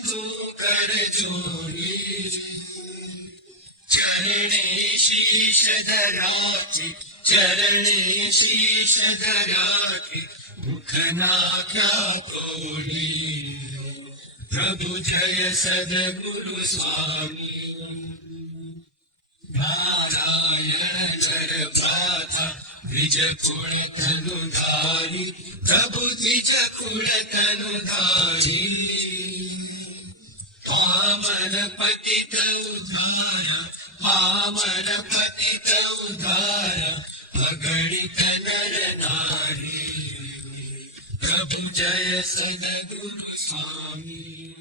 तू कर जोड़ी चरण शीश धराति चरणी शीश धराति मुखना क्या कोड़ी प्रभु जय सद गुरु स्वामी नारायण गाथा निज कुण तनुधारी प्रभु निज कुण तनुधारी पतित उद्धार पावन पतित उद्धार अगणित नर नारी प्रभु जय सदगुरु स्वामी